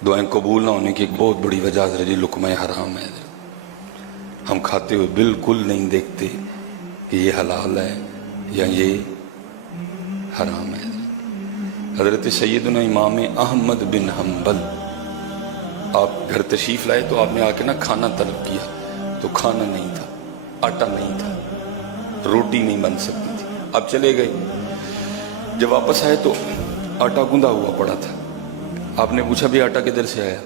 दुआएं कबूल ना होने की एक बहुत बड़ी वजह हज़रत जी लुक़मा हराम है। हम खाते हुए बिल्कुल नहीं देखते कि ये हलाल है या ये हराम है। हज़रत सैयदना इमाम अहमद बिन हम्बल आप घर तशरीफ़ लाए तो आपने आके ना खाना तलब किया तो खाना नहीं था, आटा नहीं था, रोटी नहीं बन सकती थी। आप चले गए, जब वापस आए तो आटा गूंदा हुआ पड़ा था। आपने पूछा भी आटा किधर से आया?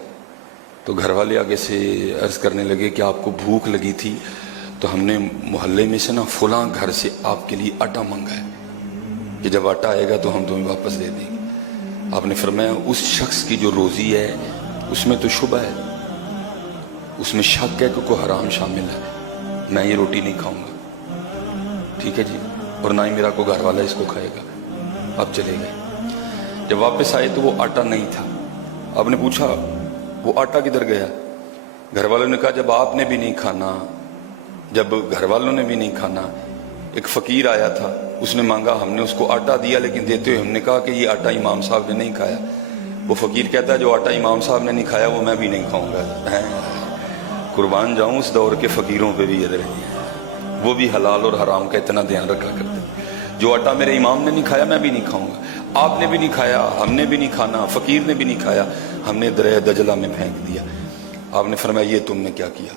तो घर वाले आगे से अर्ज करने लगे कि आपको भूख लगी थी तो हमने मोहल्ले में से ना फलां घर से आपके लिए आटा मंगा है कि जब आटा आएगा तो हम तुम्हें वापस दे देंगे। आपने फरमाया उस शख्स की जो रोजी है उसमें तो शुबह है, उसमें शक है कि कोई हराम शामिल है, मैं ये रोटी नहीं खाऊंगा, ठीक है जी, और ना ही मेरा कोई घर वाला इसको खाएगा। आप चले गए, जब वापस आए तो वो आटा नहीं था। आपने पूछा वो आटा किधर गया? घर वालों ने कहा जब आपने भी नहीं खाना, जब घर वालों ने भी नहीं खाना, एक फकीर आया था, उसने मांगा, हमने उसको आटा दिया, लेकिन देते हुए हमने कहा कि ये आटा इमाम साहब ने नहीं खाया। वो फकीर कहता है जो आटा इमाम साहब ने नहीं खाया वो मैं भी नहीं खाऊंगा। कुर्बान जाऊं उस दौर के फकीरों पे भी इधर, वो भी हलाल और हराम का इतना ध्यान रखा करते। जो आटा मेरे इमाम ने नहीं खाया मैं भी नहीं खाऊंगा, आपने भी नहीं खाया, हमने भी नहीं खाना, फकीर ने भी नहीं खाया, हमने दरिया दजला में फेंक दिया। आपने फरमाया ये तुमने क्या किया?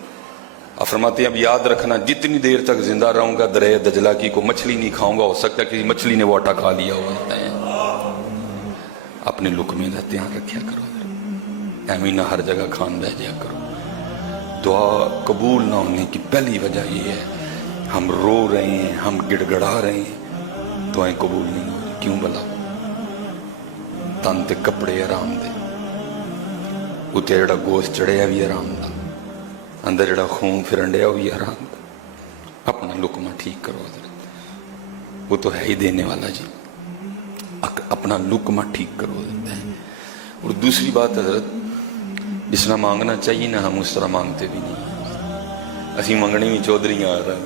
आप फरमाते हैं अब याद रखना जितनी देर तक जिंदा रहूंगा दरिया दजला की को मछली नहीं खाऊंगा, हो सकता है कि मछली ने वो आटा खा लिया हुआ है। अपने लुकमे का ध्यान रखा करो, एमी ना हर जगह खान बह जाया करो। दुआ कबूल ना होने की पहली वजह ये है हम रो रहे हैं, हम गिड़गड़ा रहे हैं, दुआएं कबूल नहीं हो रही। क्यों भला? तन ते कपड़े आराम दे, उत्ते जेड़ा गोश्त चढ़िया भी आराम दा, अंदर जेड़ा खून फिरन डया भी आराम दा। अपना लुकमा ठीक करो हज़रत, वो तो है ही देने वाला जी, अपना लुकमा ठीक करो देता है। और दूसरी बात हज़रत, जिस तरह मांगना चाहिए ना हम उस तरह मांगते भी नहीं। असी मंगनी भी चौधरियां आ रहा,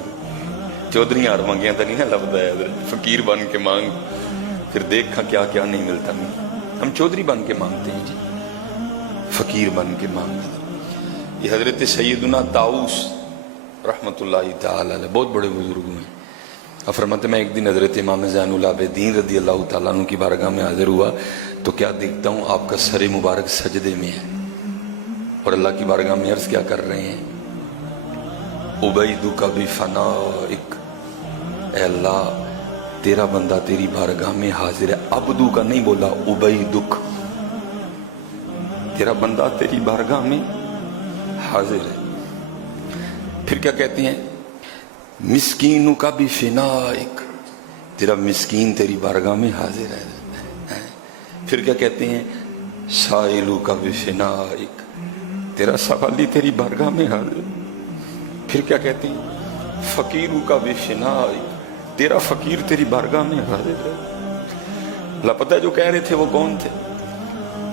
चौधरियां आ मंगिया तो नहीं ना लभदा है। फकीर बन के मांग, फिर देखा क्या क्या नहीं मिलता। नहीं, हम चौधरी बन के मांगते हैं जी, फकीर बन के मांगते। ये हजरत सैयदना ताऊस रहमतुल्लाहि ताला अलैह बहुत बड़े बुजुर्ग हैं। फरमाते मैं एक दिन हजरत इमाम ज़ैनुल आबिदीन रज़ी अल्लाह तआला अन्हु की बारगाह में हाजिर हुआ तो क्या देखता हूँ आपका सर मुबारक सजदे में है और अल्लाह की बारगाह में अर्ज क्या कर रहे हैं? उबैदु का भी फना एक, अल्लाह तेरा बंदा तेरी बारगाह में हाजिर है। अब्दू का नहीं बोला, उबैदुक, तेरा बंदा तेरी बारगाह में हाजिर है। फिर क्या कहती हैं? मिस्कीनों का भी फिनाइक, तेरा मिस्कीन तेरी बारगाह में हाजिर है। फिर क्या कहते हैं? साइलू का भी फिनाइक, तेरा सवाली तेरी बारगाह में हाजिर। फिर क्या कहते हैं? फकीरू का भी फिनाइक, तेरा फकीर तेरी बारगाह में हाजिर है। अल्लाह पता है जो कह रहे थे वो कौन थे?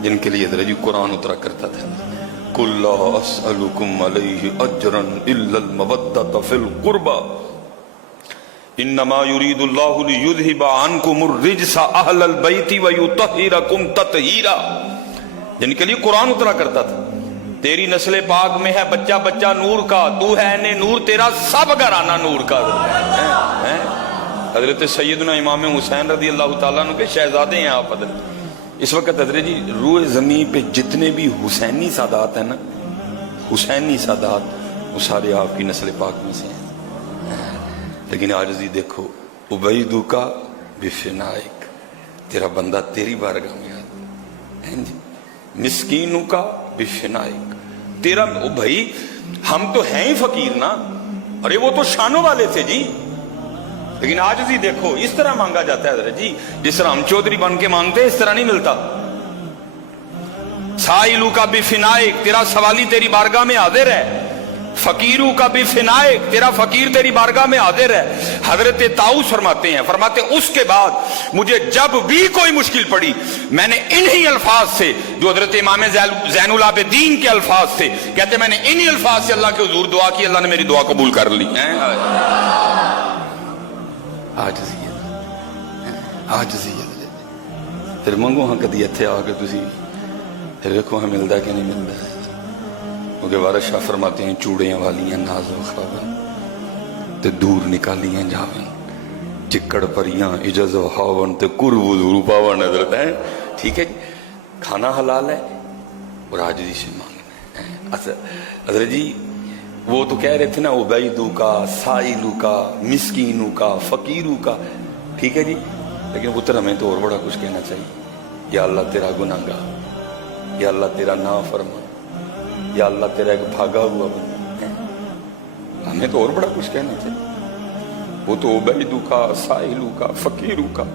जिनके लिए हज़रत जी कुरान उतरा करता था, कुल्ला अस्अलुकुम अलैहि अजरन इल्लल मवद्दत फिल कुर्बा इन्नमा युरीदुल्लाहु लियुज़हिबा अन्कुमुर रिज्सा अहलल बैति व युतहिरकुम ततहीरा। जिनके लिए कुरान उतरा करता था, तेरी नस्ल पाक में है बच्चा बच्चा नूर का, तू है ने नूर, तेरा सब घराना नूर का है। हजरत सैयदना इमाम हुसैन रज़ी अल्लाह तआला अन्हु के शहजादे हैं आप। इस वक्त हजरत जी रूए ज़मीन पे जितने भी हुसैनी सादात हैं ना, हुसैनी सादात, वो सारे आपकी नस्ल पाक में से हैं। लेकिन आज जी देखो, उबैदू का बिफिनाइक, तेरा बंदा तेरी बारगाह में आता है जी। मिस्कीनों का बिफिनाइक, तेरा ओ भाई हम तो हैं ही फकीर ना, अरे वो तो शानों वाले थे जी। लेकिन आज भी देखो इस तरह मांगा जाता है जी, जिस तरह हम चौधरी बन के मांगते हैं इस तरह नहीं मिलता। साइलू का भी फिनाइक, तेरा सवाली तेरी बारगाह में हाजिर है। फकीरू का भी फिनाइक, तेरा फकीर तेरी बारगाह में हाजिर है। हजरत ताऊस फरमाते हैं, फरमाते उसके बाद मुझे जब भी कोई मुश्किल पड़ी मैंने इन्हीं अल्फाज से, जो हजरत इमाम ज़ैनुल आबिदीन के अल्फाज थे, कहते मैंने इन्हीं अल्फाज से अल्लाह के हुजूर दुआ की, अल्लाह ने मेरी दुआ कबूल कर ली है। आजिज़ियत फिर मंगो हाँ कदी इत्थे आके तुसी देखो हमें मिलता है कि नहीं मिलता है, क्योंकि वारिस शाह फरमाते हैं चूड़ियां वालियां नाज वखावन ते दूर निकालियां जावन, चिक्कड़ परियां इजज वहावन ते कुरवू पावन हजरत है। ठीक है जी, खाना हलाल है और आजिज़ी से मांगना है। हजरत जी वो तो कह रहे थे ना, उबैदू का, साइलू का, मिस्कीनू का, फकीरू का, ठीक है जी, लेकिन पुत्र हमें तो और बड़ा कुछ कहना चाहिए, या अल्लाह तेरा गुनाहगार, या अल्लाह तेरा नाफरमान, या अल्लाह तेरा एक भागा हुआ बंदा है। हमें तो और बड़ा कुछ कहना चाहिए। वो तो उबैदू का, साइलू का, फकीरू का,